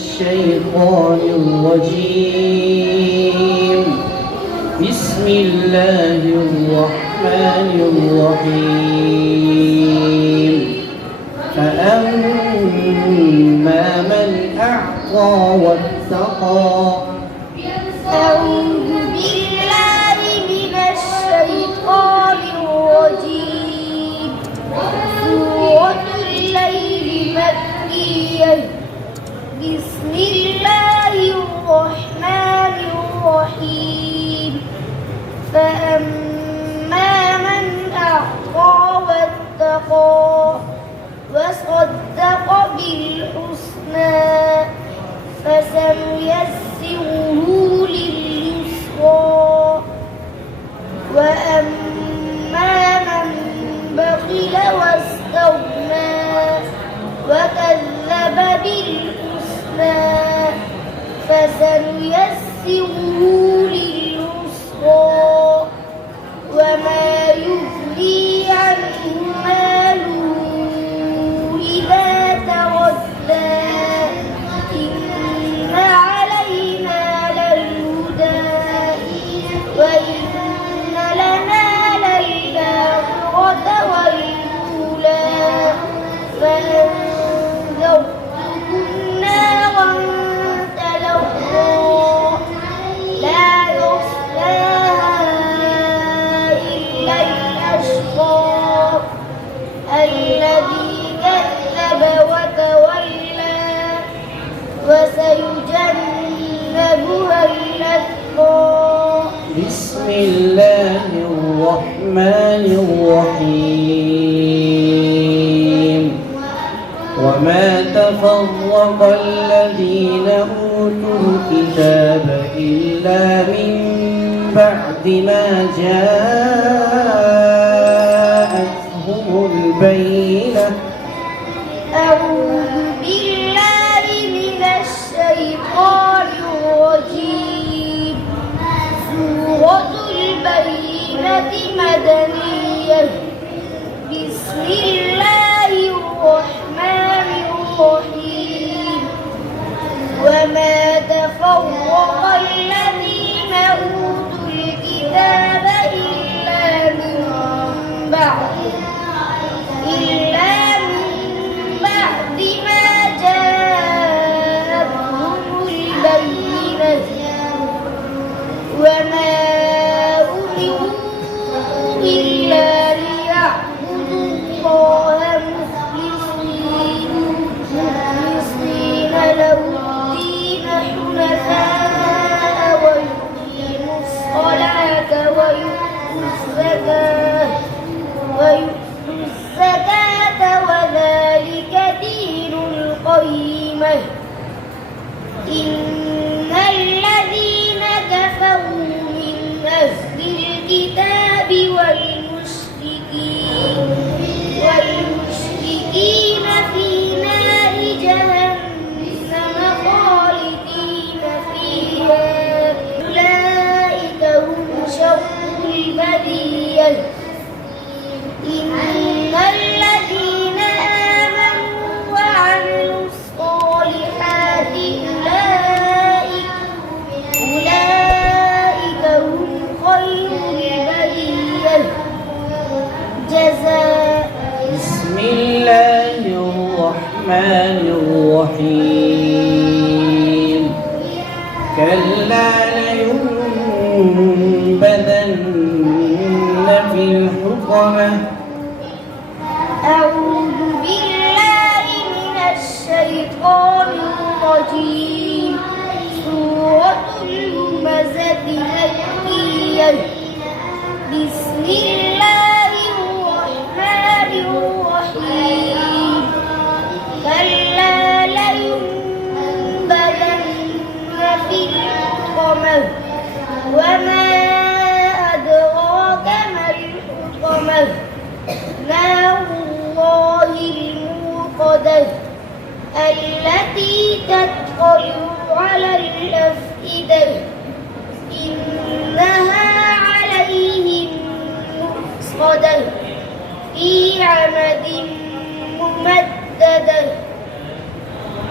الشيطان الرجيم. بسم الله الرحمن الرحيم. فأما من أعطى واتقى. أعوذ بالله من الشيطان الرجيم. سورة الليل مكية. بسم الله الرحمن الرحيم. فأما من أعطى واتقى وصدق بالحسنى فسنيسره لليسرى. وأما من بخل واستغنى وكذب بالحسنى فسنيسره لليسرى. وما يغني عنه ماله إذا تردى. إن علينا للهدى وإن لنا للآخرة والأولى. فأنذرتكم نارا تلظى لا يصلاها إلا الأشقى الذي كذب وتولى. وسيجنبها الأتقى. بسم الله الرحمن الرحيم. وما تفرق الذين أوتوا الكتاب إلا من بعد ما جاءتهم البينة. أعوذ بالله من الشيطان الرجيم. سورة البينة مدنية. بسم الله الرحمن الرحيم. وما تفرق الذين أوتوا الكتاب إلا من بعد ما جاءتهم البينة. وما أمروا إلا ليعبدوا الله مخلصين له الدين حنفاء ويقيموا الصلاة ويؤتوا الزكاة وذلك دين القيمة. إن الذين كفروا من أهل الكتاب والمشركين في نار جهنم خالدين فيها. أولئك هم شر البرية. إن الذين آمنوا وعملوا الصالحات أولئك هم خير البرية. جزاء. بسم الله الرحمن الرحيم. كلا لينبذن في الحطمة. أعوذ بالله من الشيطان الرجيم. سورة الهمزة مكية. بسم الله الرحمن الرحيم. كلا لينبذن في الحطمة. وما أدراك ما الحطمة. نار الله الموقدة التي تطلع على الأفئدة. إنها عليهم مؤصدة في عمد